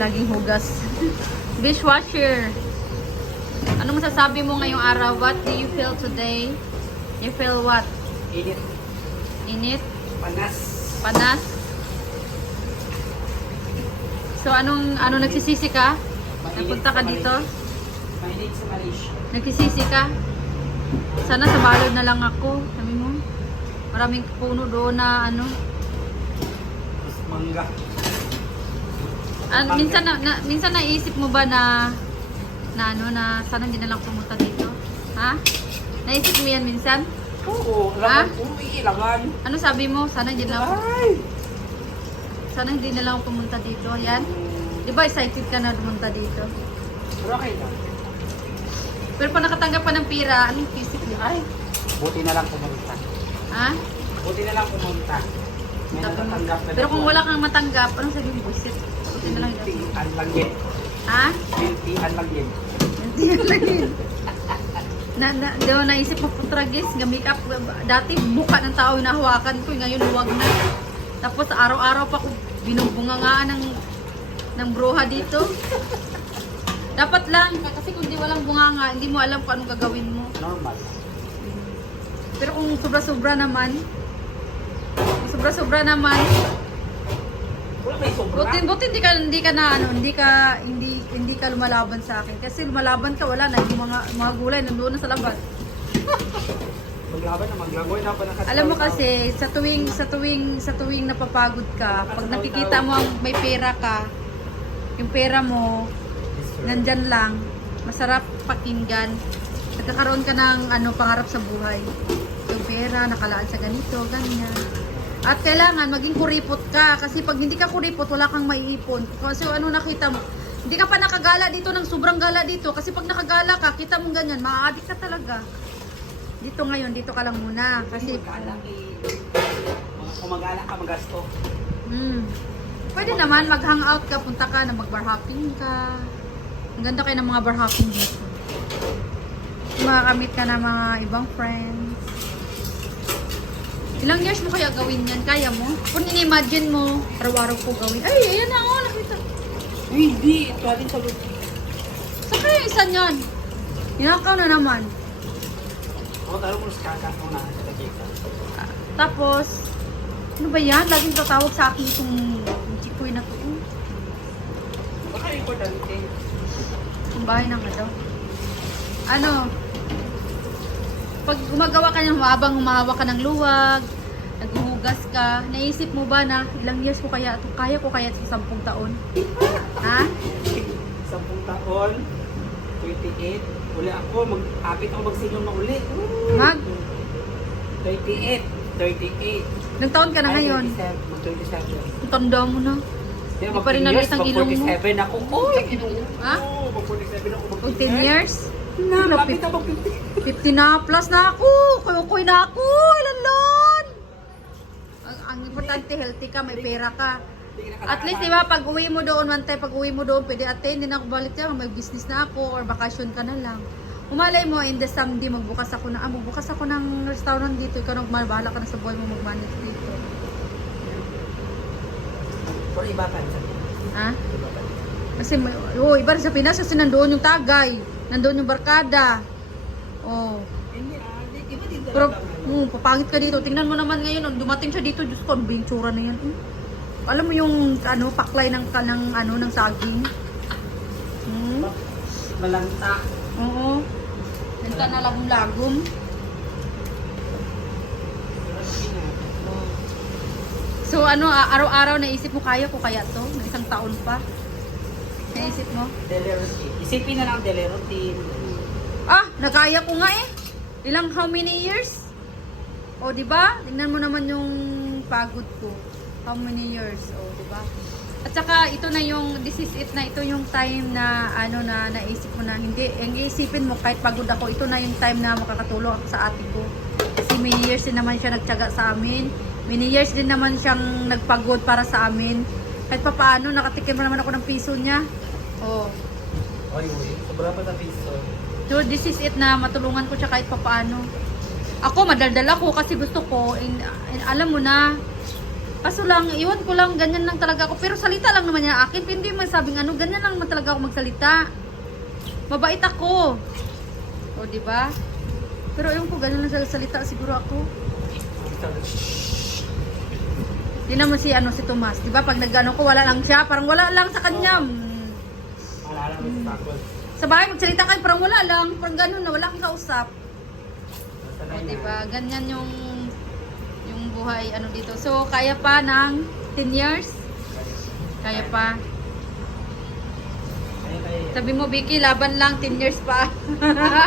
laging hugas. Dishwasher. Ano masasabi mo ngayong araw? What do you feel today? You feel what? Init. Init? Panas. Panas? So anong ano nagsisisi ka? Napunta ka dito? Mainit sa Malaysia. Nagsisisi ka? Sana sa balod na lang ako. Sabi mo? Maraming puno doon na ano. Mangga. Ah, minsan na, na minsan naisip mo ba na na ano na sana hindi na lang pumunta dito? Ha? Naisip mo yan minsan? Oo, Ha? ilangan. Uy, ilangan. Ano sabi mo? Sana hindi na lang Ay! sana hindi na lang pumunta dito. Yan. Di ba excited ka na pumunta dito? Pero okay lang. Pero pag nakatanggap ka ng pira, anong isip mo? Ay! Buti na lang pumunta. Ha? Buti na lang pumunta. May natatanggap na Pero kung wala kang matanggap, anong sabi mo? Buisit. Na lang yun. Ha? Piltian lang yun. Na lang yun. Na, na, di ba naisip mo putragis, ga make up. Dati mukha ng tao yung nahawakan ko, ngayon huwag na. Tapos araw-araw pa ko binumbungangaan ng ng bruha dito. Dapat lang, kasi kung di walang bunganga, hindi mo alam kung anong gagawin mo. Normal. Pero kung sobra-sobra naman, sobra-sobra naman, Wala may sobra. buti, buti hindi ka, hindi ka na, ano, hindi ka, hindi, hindi ka lumalaban sa akin. Kasi lumalaban ka, wala na, yung mga, mga gulay nandoon na sa labas. Maglaban na maglagoy na pa nakatawa. Alam mo kasi, sa tuwing, sa tuwing, sa tuwing napapagod ka, pag nakikita mo ang may pera ka, yung pera mo, nandyan lang, masarap pakinggan. Nagkakaroon ka ng ano, pangarap sa buhay. Yung pera, nakalaan sa ganito, ganyan. At kailangan maging kuripot ka kasi pag hindi ka kuripot, wala kang maiipon. Kasi ano nakita mo, hindi ka pa nakagala dito ng sobrang gala dito kasi pag nakagala ka, kita mo ganyan, maa-addict ka talaga. Dito ngayon, dito ka lang muna kasi Mag-ala eh. Kung mag-ala ka, magasto. Hmm. Pwede naman mag-hangout ka, punta ka na mag-bar hopping ka. Ang ganda kayo ng mga bar hopping dito. Makakamit ka ng mga ibang friends. Ilang years mo kaya gawin yan? Kaya mo? Kung in-imagine mo, araw-araw ko gawin. Ay, ayan na ako, nakita. Uy, hindi. Ito alin sa loob. Saan kaya isa niyan? Hinakaw na naman. Ako talo mo sa kaka ko na Tapos, ano ba yan? Laging tatawag sa akin itong chikoy na to. Baka importante. Ang bahay ng ano. Ano? Pag gumagawa ka ng habang humahawa ka ng luwag, naghuhugas ka, naisip mo ba na ilang years ko kaya ito? Kaya ko kaya sa sampung taon? Ha? Sampung taon, 28. Uli ako, mag-apit ako magsinyong na uli. Mag? 38. 38. Ilang taon ka na ngayon? Mag-27. Ang tanda mo na. Hindi Di pa rin nakita ang ilong mo. Mag-47 ako. Uy! Ha? Oo, mag-47 ako. Pag 10 years? Na, na mag-50. 50 na, plus na ako! Kuy-kuy na ako! Ilan lon? Ang, ang importante, healthy ka, may pera ka. At least, di ba, pag uwi mo doon, one time, pag uwi mo doon, pwede attend, din ako balik ka, may business na ako, or vacation ka na lang. Umalay mo, in the someday, magbukas ako na, ah, magbukas ako ng restaurant dito, ikaw nagbahala ka na sa buhay mo mag-manage dito. For iba pa. Ha? Kasi, oh, iba rin sa Pinas, kasi nandoon yung tagay, nandoon yung barkada. Oh. Hindi ah, di- iba din Pero, talaga. hmm, papangit ka dito. Tingnan mo naman ngayon, oh, dumating siya dito, Diyos ko, ano ba yung tsura na yan? Hmm? Alam mo yung, ano, paklay ng, ng, ano, ng saging? Hmm? Malanta. Oo. Nagka na lagom-lagom. So, ano, ah, araw-araw naisip mo, kaya ko kaya to? Ng isang taon pa? Naisip mo? Daily routine. Isipin na lang daily routine. Ah, nagaya ko nga eh. Ilang how many years? O, di ba? Tingnan mo naman yung pagod ko. How many years? O, di ba? At saka ito na yung this is it na ito yung time na ano na naisip mo na hindi ang iisipin mo kahit pagod ako ito na yung time na makakatulong ako sa ate ko. Kasi many years din naman siya nagtiyaga sa amin. Many years din naman siyang nagpagod para sa amin. Kahit pa paano nakatikim naman ako ng piso niya. Oh. Oy, uy. Sobra pa sa piso. So, this is it na matulungan ko siya kahit papaano. Ako, madaldal ako kasi gusto ko, in, in- alam mo na, Kaso lang, iwan ko lang, ganyan lang talaga ako. Pero salita lang naman niya akin. Hindi mo sabing ano, ganyan lang talaga ako magsalita. Mabait ako. O, di ba? Pero ewan ko, ganyan lang sa salita siguro ako. Di naman si, ano, si Tomas. Di ba? Pag nag-ano ko, wala lang siya. Parang wala lang sa kanya. Mm. Wala lang sa takot. Sa bahay, magsalita kayo, parang wala lang. Parang ganun na, wala kang kausap. O, Sanay di na. ba? Ganyan yung yung buhay ano dito. So, kaya pa ng 10 years? Kaya pa. Sabi mo, Vicky, laban lang 10 years pa.